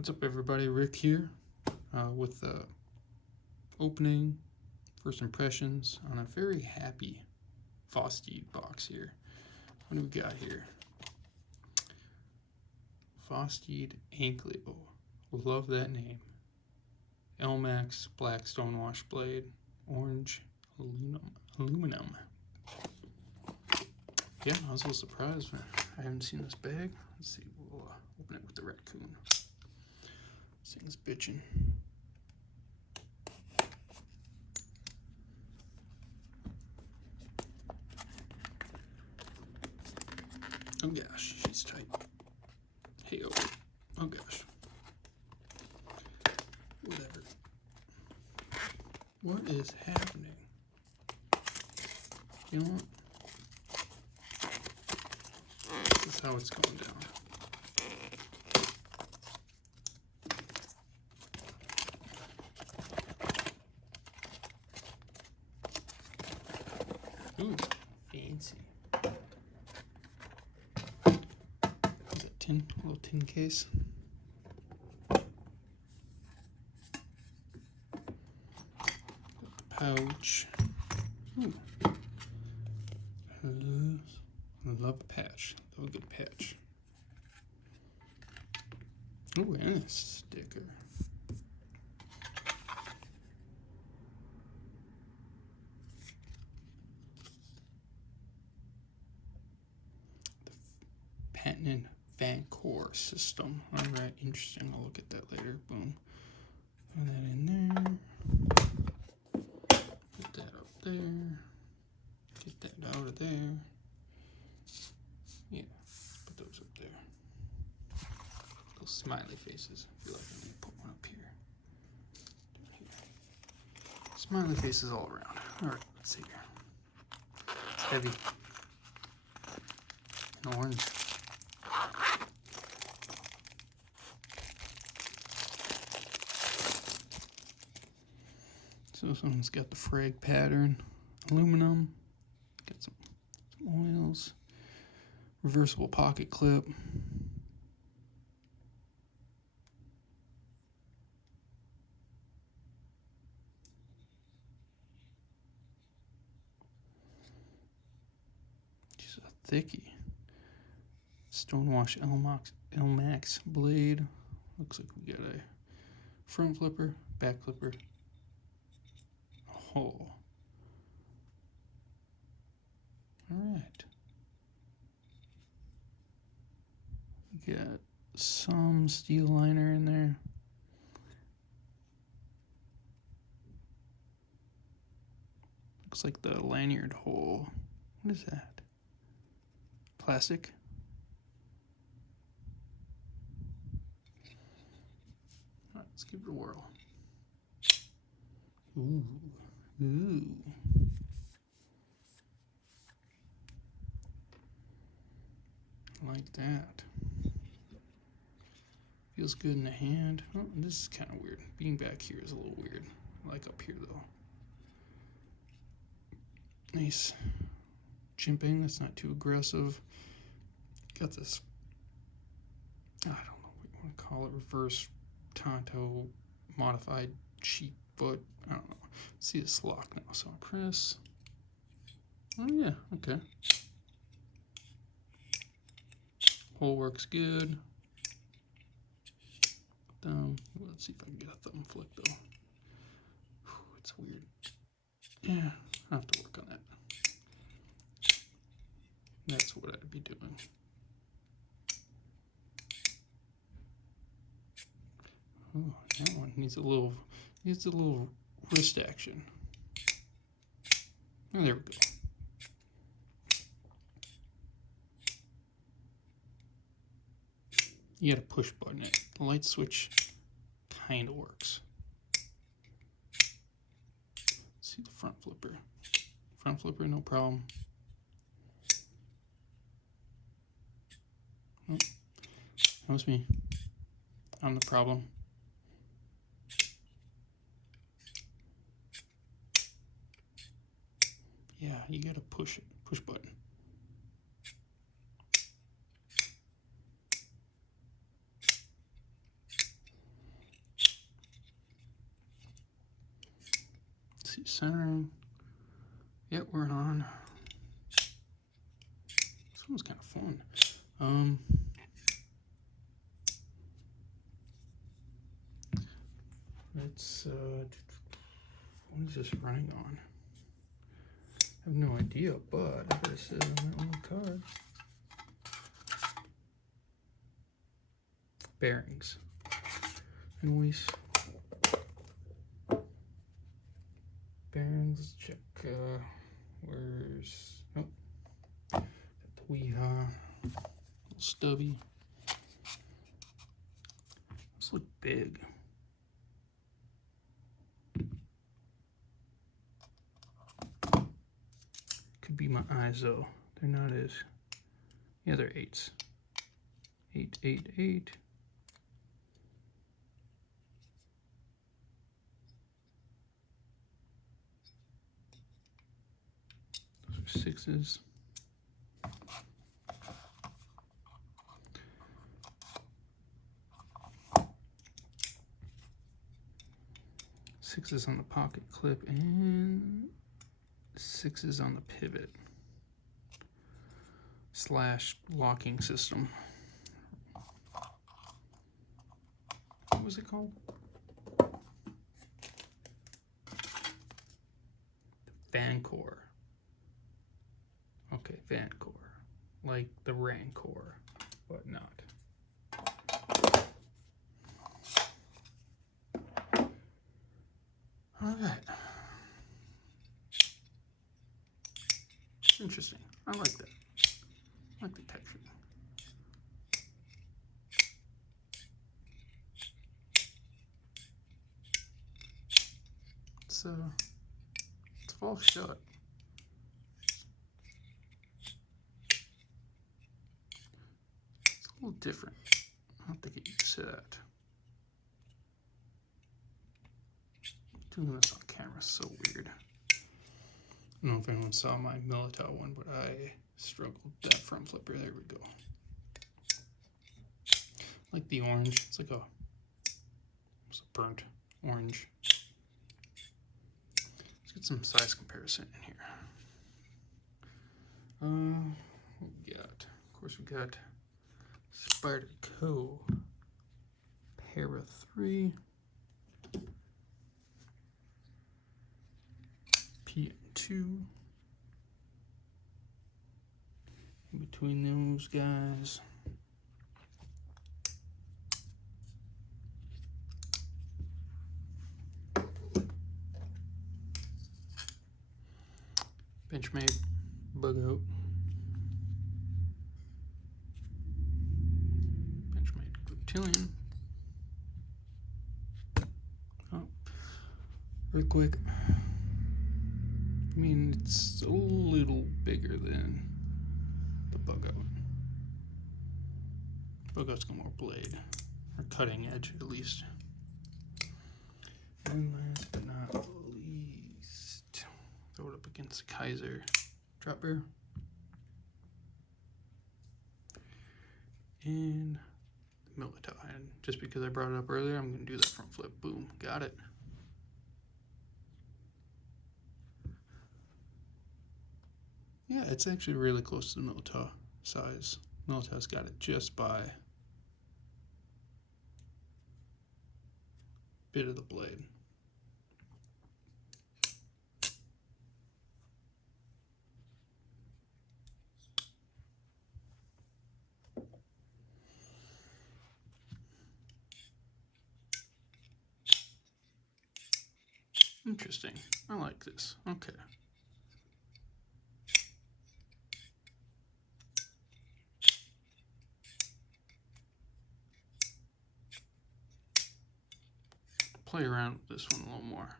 What's up, everybody? Rick here with the opening, first impressions on a very happy Vosteed box here. What do we got here? Vosteed Ankylo. Love that name. LMAX black stonewash blade, orange aluminum. Yeah, I was a little surprised. I haven't seen this bag. Let's see. We'll open it with the raccoon. This thing's bitching. Oh gosh, she's tight. Hey, oh gosh. Whatever. What is happening? You know what? This is how it's going down. Ooh, fancy. Is that tin? A little tin case. Pouch. Ooh. Love a patch. Love a good patch. Ooh, and a sticker. Patented fan core system. Alright, interesting. I'll look at that later. Boom. Put that in there. Put that up there. Get that out of there. Yeah, put those up there. Those smiley faces. I feel like I need to put one up here. Down here. Smiley faces all around. Alright, let's see here. It's heavy. And orange. So someone's got the frag pattern, aluminum, got some oils, reversible pocket clip. She's a thickie. Stonewash LMAX blade. Looks like we got a front flipper, back flipper. Oh. Alright. We got some steel liner in there. Looks like the lanyard hole. What is that? Plastic? Alright, let's give it a whirl. Ooh. Ooh. Like that. Feels good in the hand. Oh, this is kind of weird. Being back here is a little weird. I like up here though. Nice jimping. That's not too aggressive. Got this, I don't know what you want to call it, reverse Tonto modified cheap foot. I don't know. See this lock now. So I press. Oh yeah, okay. Hole works good. Thumb. Let's see if I can get a thumb flick though. Whew, it's weird. Yeah, I have to work on that. That's what I'd be doing. Oh, that one needs a little wrist action. Oh, there we go. You gotta push button it. The light switch kind of works. Let's see the front flipper. Front flipper, no problem. Oh, that was me. I'm the problem. Yeah, you gotta push it. Push button. Let's see, centering. Yep, we're on. This one's kind of fun. It's what is this running on? I have no idea, but I bet it says on that one card. Bearings. Anyways, bearings. Let's check. Where's nope. Got the little stubby. Those look big. Could be my eyes though. They're not as. Yeah, they're 8s. 8, 8, 8. Those are 6s. Sixes on the pocket clip and 6s on the pivot / locking system. What was it called? Vancor. Okay, Vancor. Like the Rancor, but not. All right. Interesting. I like that. I like the texture. It's fall shut. It's a little different. I don't think it used to that. Doing this on camera is so weird. I don't know if anyone saw my Militao one, but I struggled that front flipper. There we go. Like the orange. It's like a burnt orange. Let's get some size comparison in here. What we got? Of course, we got Spyderco Para 3. PM2. In between those guys. Benchmade bug out. Benchmade Reptilian. Oh, earthquake. I mean, it's a little bigger than the bug out. Bug out's got more blade, or cutting edge at least. And last but not least, throw it up against the Kaiser drop bear. And the Militao. And just because I brought it up earlier, I'm going to do that front flip. Boom, got it. Yeah, it's actually really close to the Militao size. Militao's got it just by a bit of the blade. Interesting. I like this. Okay. Play around with this one a little more.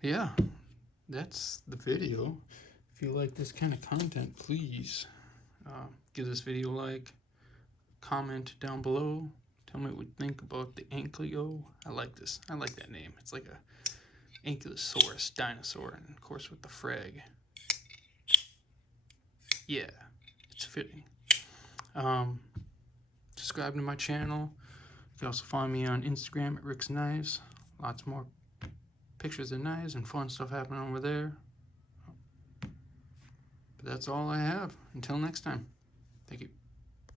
Yeah, that's the video. If you like this kind of content, please give this video a like, comment down below, tell me what you think about the Ankylo. I like this. I like that name. It's like a Ankylosaurus dinosaur, and of course with the frag. Yeah, it's fitting. subscribe to my channel. You can also follow me on Instagram at Rick's Knives. Lots more pictures of knives and fun stuff happening over there. But that's all I have. Until next time.